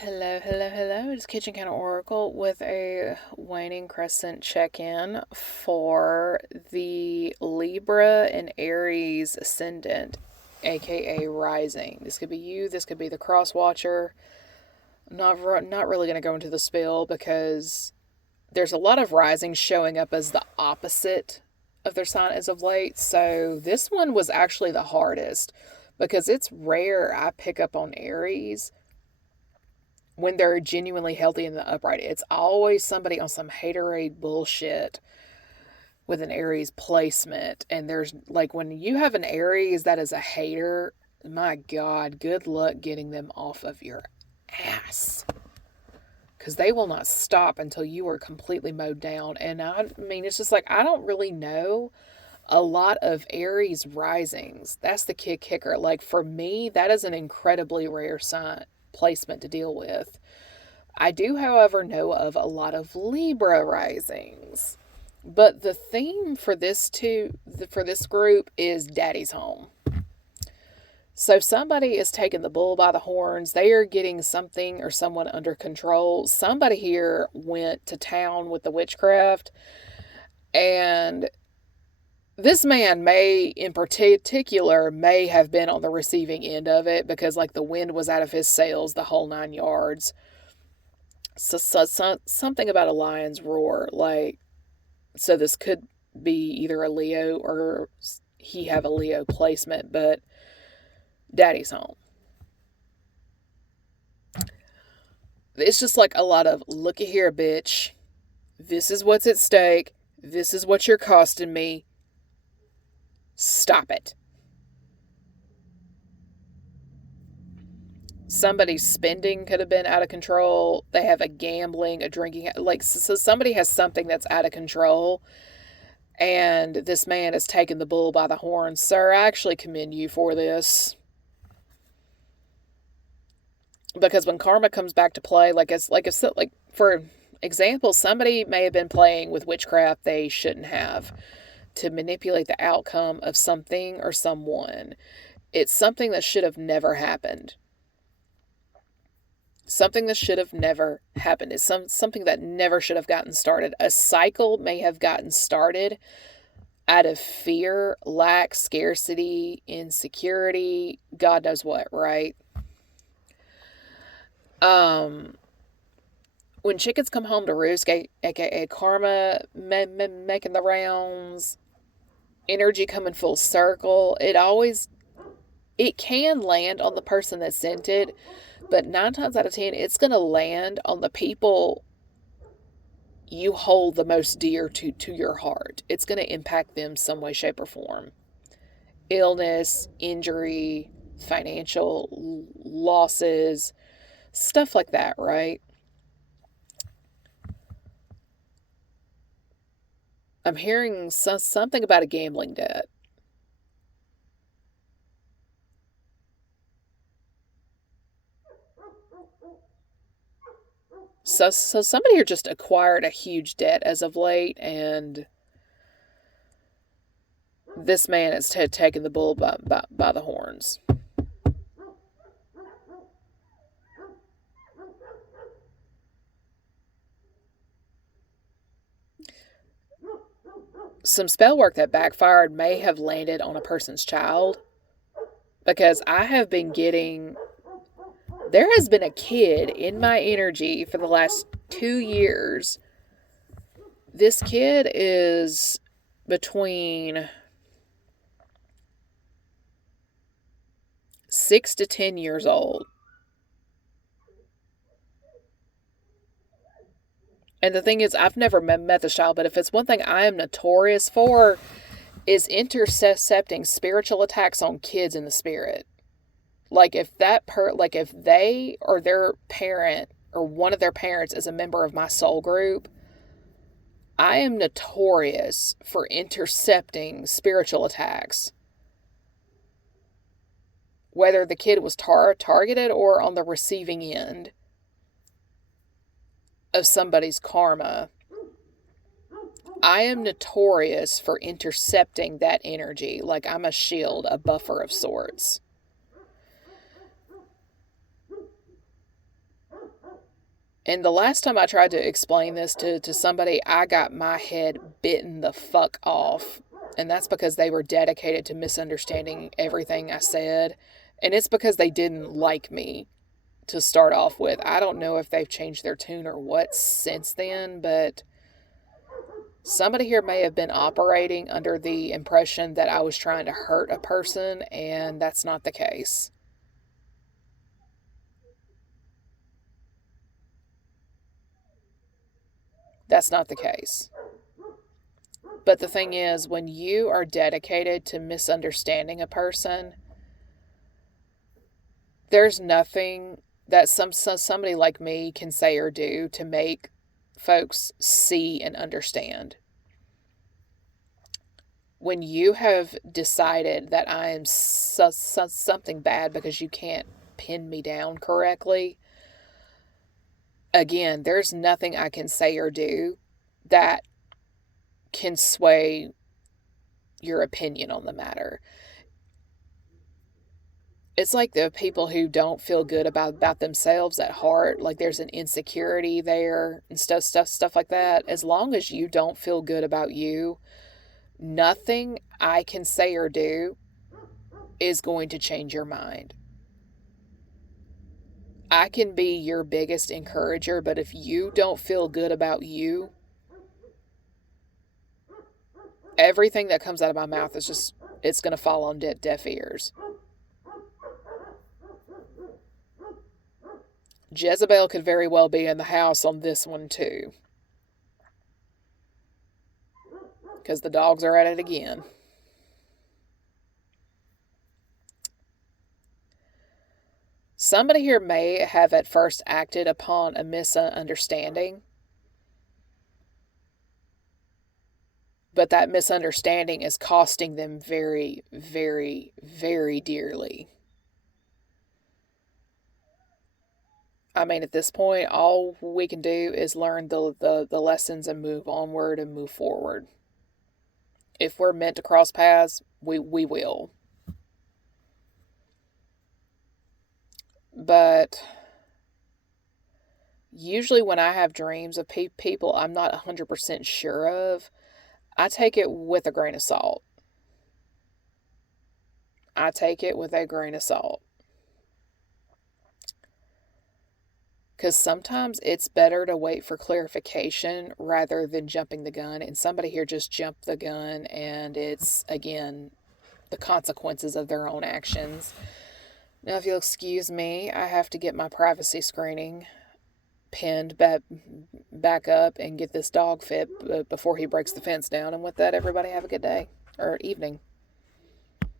Hello, hello, hello. It's Kitchen Counter Oracle with a Waning Crescent check-in for the Libra and Aries Ascendant, aka Rising. This could be you, this could be the cross watcher. Not really going to go into the spill because there's a lot of Rising showing up as the opposite of their sign as of late. So this one was actually the hardest because it's rare I pick up on Aries when they're genuinely healthy in the upright. It's always somebody on some haterade bullshit with an Aries placement. And there's like when you have an Aries that is a hater, my God, good luck getting them off of your ass. Because they will not stop until you are completely mowed down. And I mean, it's just like, I don't really know a lot of Aries risings. That's the kicker. Like for me, that is an incredibly rare sign placement to deal with. I do, however, know of a lot of Libra risings. But the theme for this group is daddy's home. So somebody is taking the bull by the horns. They are getting something or someone under control. Somebody here went to town with the witchcraft. And this man in particular, may have been on the receiving end of it because, like, the wind was out of his sails, the whole 9 yards. So something about a lion's roar. Like, so this could be either a Leo or he have a Leo placement, but daddy's home. It's just like a lot of, looky here, bitch. This is what's at stake. This is what you're costing me. Stop it. Somebody's spending could have been out of control. They have a gambling, a drinking, like, so somebody has something that's out of control. And this man is taking the bull by the horns. Sir, I actually commend you for this. Because when karma comes back to play, like for example, somebody may have been playing with witchcraft they shouldn't have to manipulate the outcome of something or someone. It's something that should have never happened. Something that should have never happened. It's something that never should have gotten started. A cycle may have gotten started out of fear, lack, scarcity, insecurity, God knows what, right? When chickens come home to roost, aka karma making the rounds, energy coming full circle, it can land on the person that sent it, but 9 times out of 10, it's going to land on the people you hold the most dear to your heart. It's going to impact them some way, shape, or form. Illness, injury, financial losses, stuff like that, right? I'm hearing something about a gambling debt. So somebody here just acquired a huge debt as of late, and this man is taking the bull by the horns. Some spell work that backfired may have landed on a person's child, because I have been getting, there has been a kid in my energy for the last 2 years. This kid is between 6 to 10 years old. And the thing is, I've never met this child, but if it's one thing I am notorious for, is intercepting spiritual attacks on kids in the spirit. Like if if they or their parent or one of their parents is a member of my soul group, I am notorious for intercepting spiritual attacks. Whether the kid was targeted or on the receiving end of somebody's karma, I am notorious for intercepting that energy. Like I'm a shield, a buffer of sorts. And the last time I tried to explain this to somebody, I got my head bitten the fuck off. And that's because they were dedicated to misunderstanding everything I said. And it's because they didn't like me to start off with. I don't know if they've changed their tune or what since then, but somebody here may have been operating under the impression that I was trying to hurt a person, and that's not the case. That's not the case. But the thing is, when you are dedicated to misunderstanding a person, there's nothing that somebody like me can say or do to make folks see and understand. When you have decided that I am something bad because you can't pin me down correctly, again, there's nothing I can say or do that can sway your opinion on the matter. It's like the people who don't feel good about themselves at heart, like there's an insecurity there and stuff like that. As long as you don't feel good about you, nothing I can say or do is going to change your mind. I can be your biggest encourager, but if you don't feel good about you, everything that comes out of my mouth is just, it's going to fall on deaf ears. Jezebel could very well be in the house on this one too. Because the dogs are at it again. Somebody here may have at first acted upon a misunderstanding, but that misunderstanding is costing them very, very, very dearly. I mean, at this point, all we can do is learn the lessons and move onward and move forward. If we're meant to cross paths, we will. But usually when I have dreams of people I'm not 100% sure of, I take it with a grain of salt. I take it with a grain of salt. Because sometimes it's better to wait for clarification rather than jumping the gun. And somebody here just jumped the gun, and it's, again, the consequences of their own actions. Now, if you'll excuse me, I have to get my privacy screening pinned back up and get this dog fit before he breaks the fence down. And with that, everybody have a good day or evening.